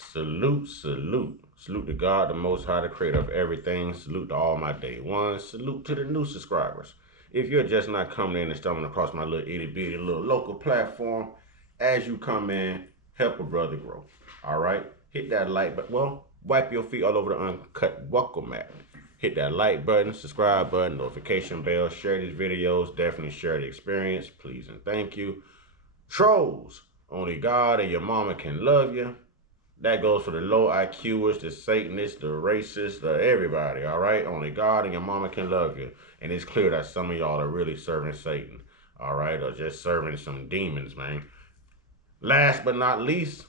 Salute, salute. Salute to God, the Most High, the creator of everything. Salute to all my day ones. Salute to the new subscribers. If you're just not coming in and stumbling across my little itty bitty little local platform, as you come in, help a brother grow. All right? Hit that like button. Well, wipe your feet all over the Uncut welcome mat. Hit that like button, subscribe button, notification bell, share these videos. Definitely share the experience. Please and thank you. Trolls, only God and your mama can love you. That goes for the low IQers, the Satanists, the racists, the everybody, all right? Only God and your mama can love you. And it's clear that some of y'all are really serving Satan, all right? Or just serving some demons, man. Last but most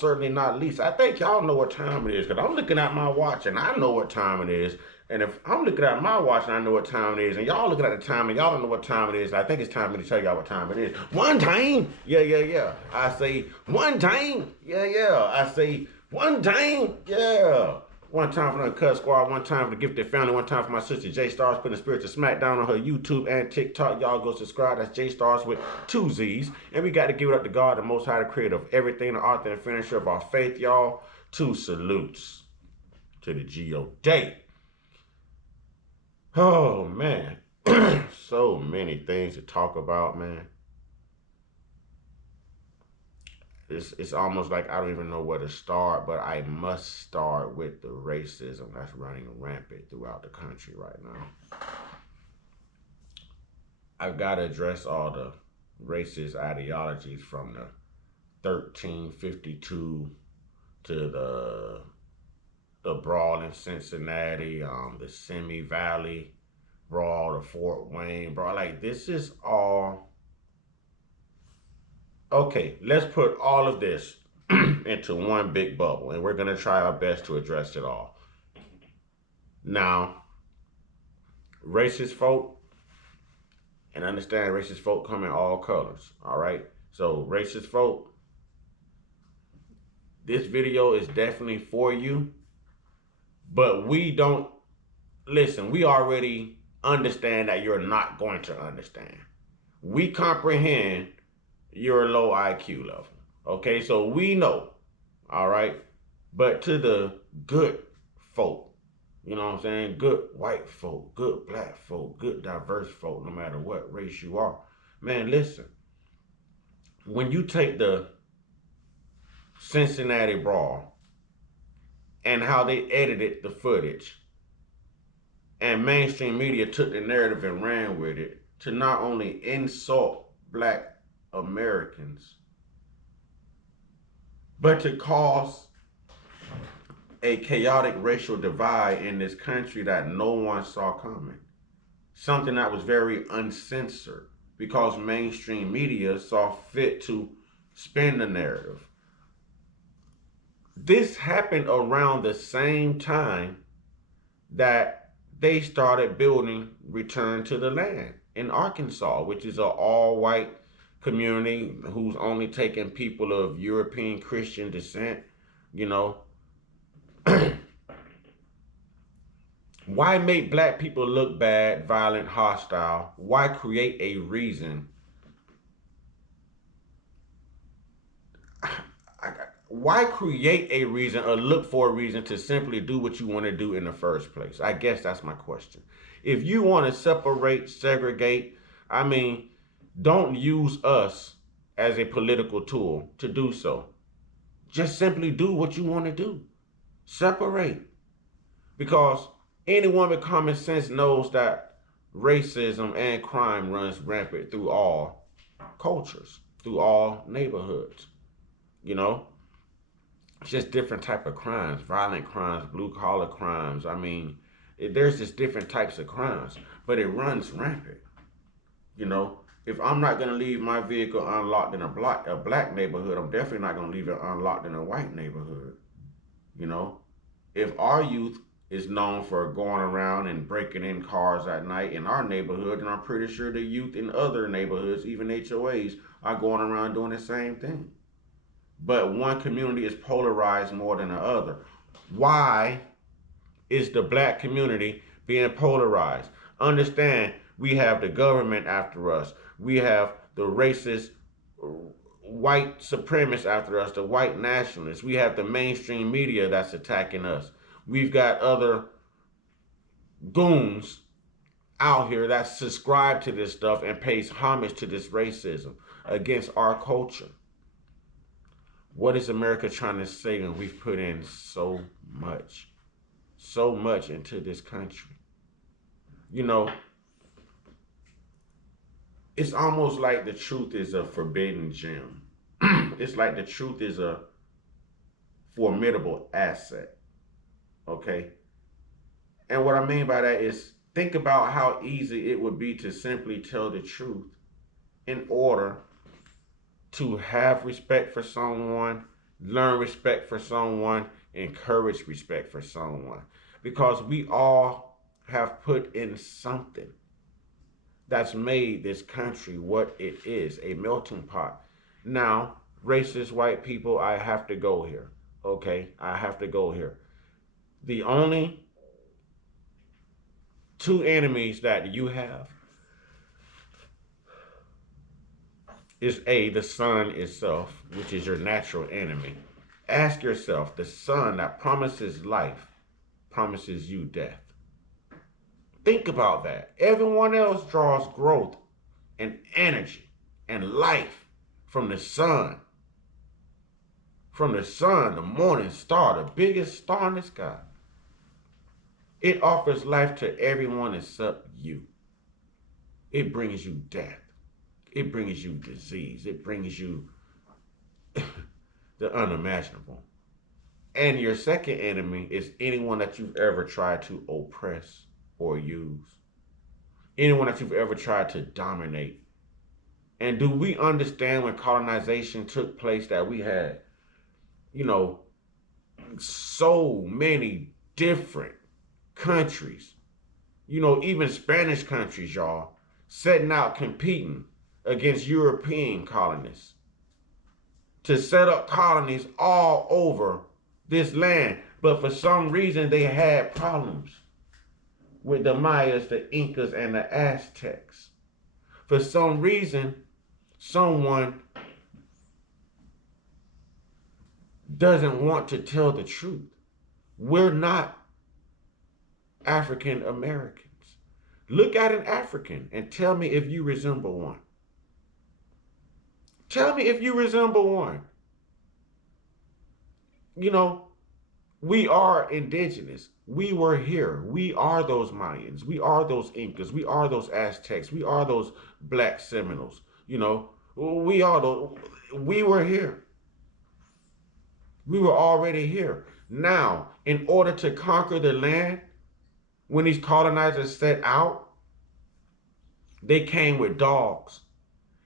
certainly not least, I think y'all know what time it is, because I'm looking at my watch and I know what time it is. And if I'm looking at my watch and I know what time it is, and y'all looking at the time and y'all don't know what time it is, I think it's time for me to tell y'all what time it is. One time, yeah. I say one time, yeah. I say one time, yeah. One time for the Uncut Squad, one time for the Gifted Family, one time for my sister J Stars putting the spiritual smackdown on her YouTube and TikTok. Y'all go subscribe. That's J Stars with 2 Z's. And we got to give it up to God, the Most High, the creator of everything, the author and finisher of our faith, y'all. 2 salutes to the G.O.D. Oh, man. So many things to talk about, man. It's almost like I don't even know where to start, but I must start with the racism that's running rampant throughout the country right now. I've got to address all the racist ideologies from the 1352 to the brawl in Cincinnati, the Simi Valley brawl, the Fort Wayne brawl. Like, this is all... Okay, let's put all of this into one big bubble, and we're going to try our best to address it all. Now, racist folk, and understand racist folk come in all colors, all right? So, racist folk, this video is definitely for you, but we don't... Listen, we already understand that you're not going to understand. We comprehend your low IQ level. Okay, so we know, all right? But to the good folk, you know what I'm saying? Good white folk, good black folk, good diverse folk, no matter what race you are. Man, listen. When you take the Cincinnati Brawl and how they edited the footage, and mainstream media took the narrative and ran with it to not only insult black Americans, but to cause a chaotic racial divide in this country that no one saw coming. Something that was very uncensored because mainstream media saw fit to spin the narrative. This happened around the same time that they started building Return to the Land in Arkansas, which is an all-white community who's only taking people of European Christian descent, you know. Why make black people look bad, violent, hostile? Why create a reason? Why create a reason or look for a reason to simply do what you want to do in the first place? I guess that's my question. If you want to separate, segregate, I mean, don't use us as a political tool to do so. Just simply do what you want to do. Separate. Because anyone with common sense knows that racism and crime runs rampant through all cultures, through all neighborhoods. You know? It's just different type of crimes, violent crimes, blue-collar crimes. I mean, there's just different types of crimes, but it runs rampant. You know? If I'm not going to leave my vehicle unlocked in a black neighborhood, I'm definitely not going to leave it unlocked in a white neighborhood. You know, if our youth is known for going around and breaking in cars at night in our neighborhood, then I'm pretty sure the youth in other neighborhoods, even HOAs, are going around doing the same thing. But one community is polarized more than the other. Why is the black community being polarized? Understand, we have the government after us. We have the racist white supremacists after us, the white nationalists. We have the mainstream media that's attacking us. We've got other goons out here that subscribe to this stuff and pays homage to this racism against our culture. What is America trying to say when we've put in so much into this country? You know, it's almost like the truth is a forbidden gem. It's like the truth is a formidable asset. Okay? And what I mean by that is think about how easy it would be to simply tell the truth in order to have respect for someone, learn respect for someone, encourage respect for someone. Because we all have put in something that's made this country what it is, a melting pot. Now, racist white people, I have to go here. Okay, I have to go here. The only two enemies that you have is the sun itself, which is your natural enemy. Ask yourself, the sun that promises life promises you death. Think about that. Everyone else draws growth and energy and life from the sun. From the sun, the morning star, the biggest star in the sky. It offers life to everyone except you. It brings you death. It brings you disease. It brings you the unimaginable. And your second enemy is anyone that you've ever tried to oppress or use. Anyone that you've ever tried to dominate. And do we understand when colonization took place that we had, so many different countries, even Spanish countries, y'all, setting out competing against European colonists to set up colonies all over this land. But for some reason, they had problems with the Mayas, the Incas, and the Aztecs. For some reason, someone doesn't want to tell the truth. We're not African Americans. Look at an African and tell me if you resemble one. Tell me if you resemble one. We are indigenous. We were here. We are those Mayans. We are those Incas. We are those Aztecs. We are those Black Seminoles. We are those. We were here. We were already here. Now, in order to conquer the land, when these colonizers set out, they came with dogs.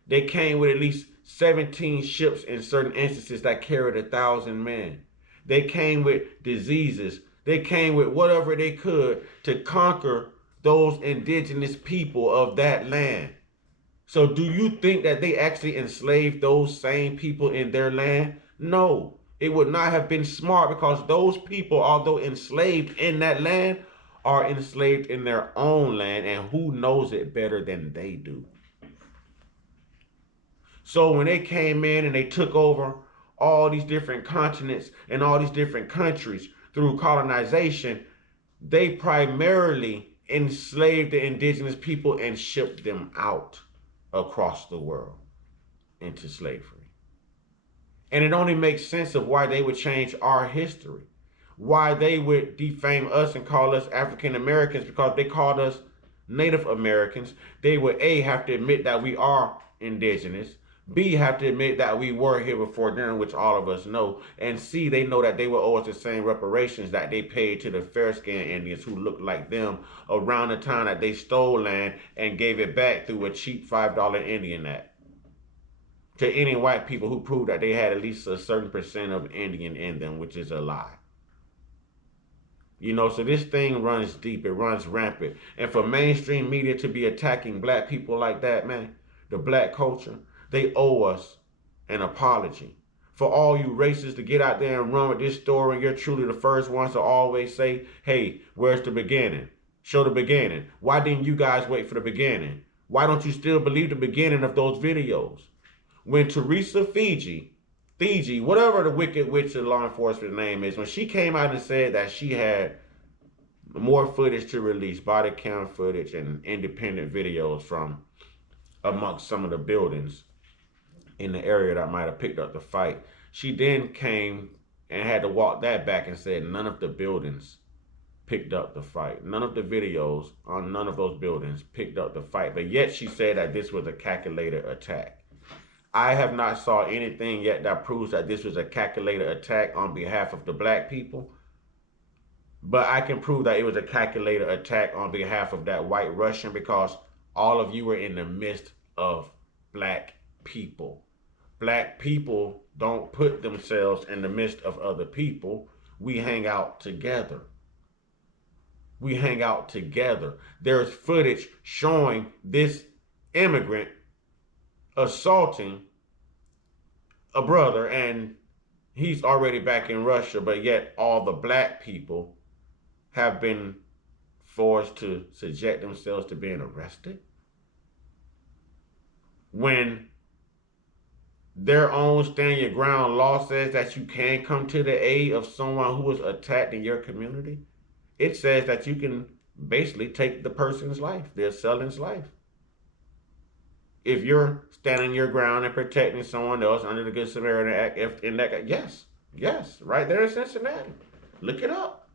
They came with at least 17 ships in certain instances that carried 1,000 men. They came with diseases. They came with whatever they could to conquer those indigenous people of that land. So do you think that they actually enslaved those same people in their land? No, it would not have been smart, because those people, although enslaved in that land, are enslaved in their own land, and who knows it better than they do? So when they came in and they took over all these different continents and all these different countries through colonization, they primarily enslaved the indigenous people and shipped them out across the world into slavery. And it only makes sense of why they would change our history, why they would defame us and call us African Americans, because they called us Native Americans. They would have to admit that we are indigenous, B, have to admit that we were here before them, which all of us know, and C, they know that they will owe us the same reparations that they paid to the fair-skinned Indians who looked like them around the time that they stole land and gave it back through a cheap $5 Indian Act to any white people who proved that they had at least a certain percent of Indian in them, which is a lie. So this thing runs deep, it runs rampant. And for mainstream media to be attacking black people like that, man, the black culture, they owe us an apology. For all you racists to get out there and run with this story, and you're truly the first ones to always say, hey, where's the beginning? Show the beginning. Why didn't you guys wait for the beginning? Why don't you still believe the beginning of those videos? When Teresa Fiji, whatever the wicked witch of law enforcement name is, when she came out and said that she had more footage to release, body cam footage and independent videos from amongst some of the buildings in the area that might have picked up the fight, she then came and had to walk that back and said none of the buildings picked up the fight. None of the videos on none of those buildings picked up the fight. But yet she said that this was a calculated attack. I have not saw anything yet that proves that this was a calculated attack on behalf of the black people. But I can prove that it was a calculated attack on behalf of that white Russian, because all of you were in the midst of black people. Black people don't put themselves in the midst of other people. We hang out together. We hang out together. There's footage showing this immigrant assaulting a brother, and he's already back in Russia, but yet all the black people have been forced to subject themselves to being arrested. When their own stand your ground law says that you can come to the aid of someone who was attacked in your community, it says that you can basically take the person's life, the assailant's life. If you're standing your ground and protecting someone else under the Good Samaritan Act, if in that, yes, right there in Cincinnati. Look it up.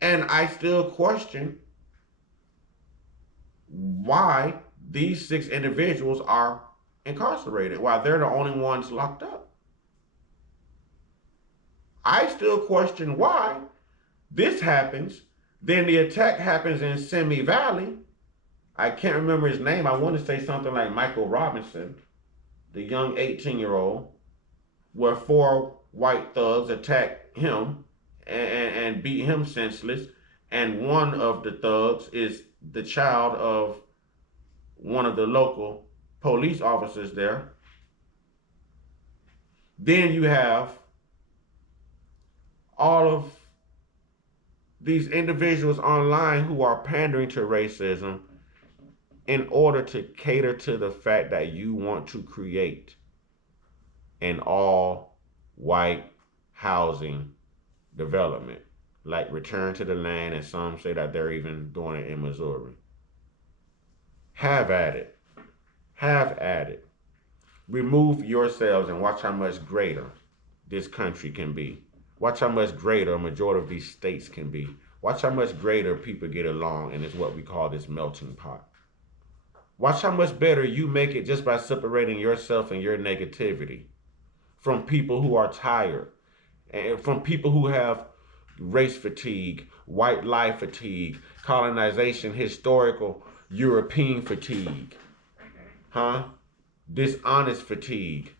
And I still question why these 6 individuals are incarcerated, while they're the only ones locked up. I still question why this happens. Then the attack happens in Simi Valley. I can't remember his name. I want to say something like Michael Robinson, the young 18-year-old, where 4 white thugs attacked him and beat him senseless. And one of the thugs is the child of one of the local police officers there. Then you have all of these individuals online who are pandering to racism in order to cater to the fact that you want to create an all-white housing development, like Return to the Land, and some say that they're even doing it in Missouri. Have at it. Have at it. Remove yourselves and watch how much greater this country can be. Watch how much greater a majority of these states can be. Watch how much greater people get along, and it's what we call this melting pot. Watch how much better you make it just by separating yourself and your negativity from people who are tired, and from people who have race fatigue, white lie fatigue, colonization, historical European fatigue, dishonest fatigue,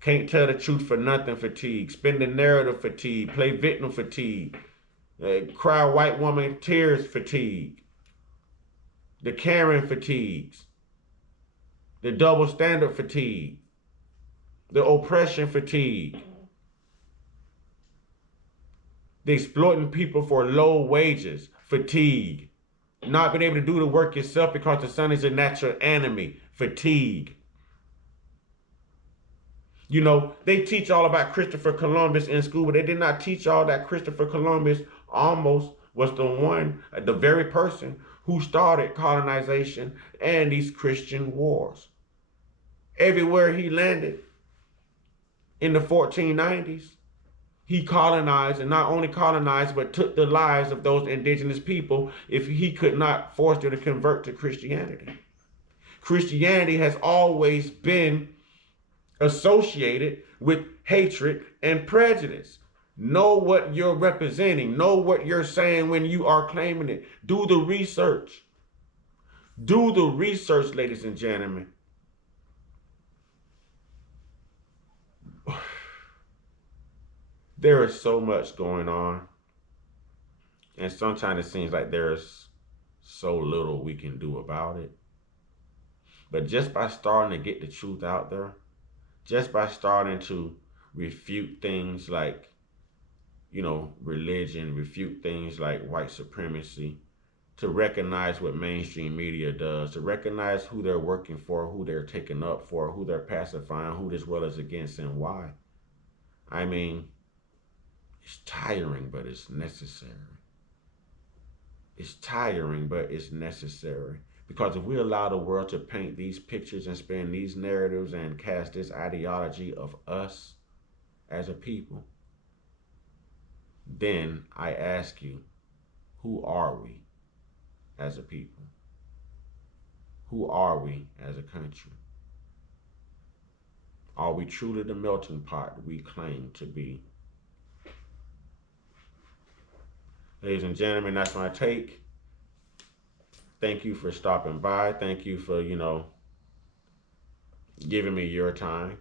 can't tell the truth for nothing fatigue, spin the narrative fatigue, play victim fatigue, cry white woman tears fatigue, the Karen fatigues, the double standard fatigue, the oppression fatigue, the exploiting people for low wages fatigue, not being able to do the work yourself because the sun is your natural enemy fatigue. You know, they teach all about Christopher Columbus in school, but they did not teach all that Christopher Columbus almost was the very person who started colonization and these Christian wars. Everywhere he landed in the 1490s, he colonized, and not only colonized, but took the lives of those indigenous people if he could not force them to convert to Christianity. Christianity has always been associated with hatred and prejudice. Know what you're representing. Know what you're saying when you are claiming it. Do the research. Do the research, ladies and gentlemen. There is so much going on, and sometimes it seems like there's so little we can do about it. But just by starting to get the truth out there, just by starting to refute things like, religion, refute things like white supremacy, to recognize what mainstream media does, to recognize who they're working for, who they're taking up for, who they're pacifying, who this well is against, and why. I mean, it's tiring, but it's necessary. It's tiring, but it's necessary. Because if we allow the world to paint these pictures and spin these narratives and cast this ideology of us as a people, then I ask you, who are we as a people? Who are we as a country? Are we truly the melting pot we claim to be? Ladies and gentlemen, that's my take. Thank you for stopping by. Thank you for, giving me your time.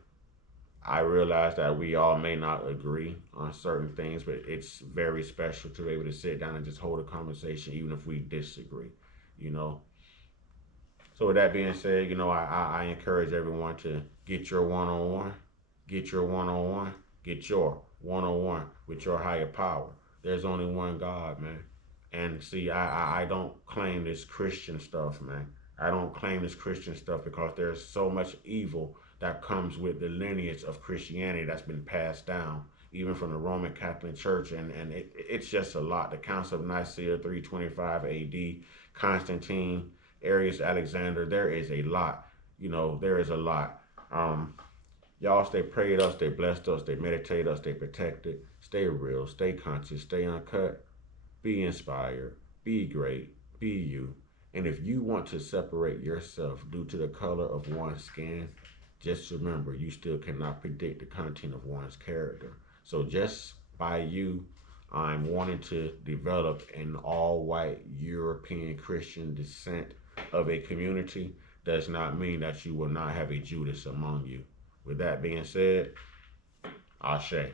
I realize that we all may not agree on certain things, but it's very special to be able to sit down and just hold a conversation, even if we disagree, you know. So with that being said, I encourage everyone to get your one-on-one, get your one-on-one, get your one-on-one with your higher power. There's only one God, man. And see, I don't claim this Christian stuff, man. I don't claim this Christian stuff because there's so much evil that comes with the lineage of Christianity that's been passed down, even from the Roman Catholic Church, and it's just a lot. The Council of Nicaea, 325 AD, Constantine, Arius Alexander, there is a lot. There is a lot. Y'all stay prayed up, stay blessed up, stay meditate up, stay protected, stay real, stay conscious, stay uncut, be inspired, be great, be you. And if you want to separate yourself due to the color of one's skin, just remember you still cannot predict the content of one's character. So just by you, I'm wanting to develop an all-white European Christian descent of a community does not mean that you will not have a Judas among you. With that being said, Ashe.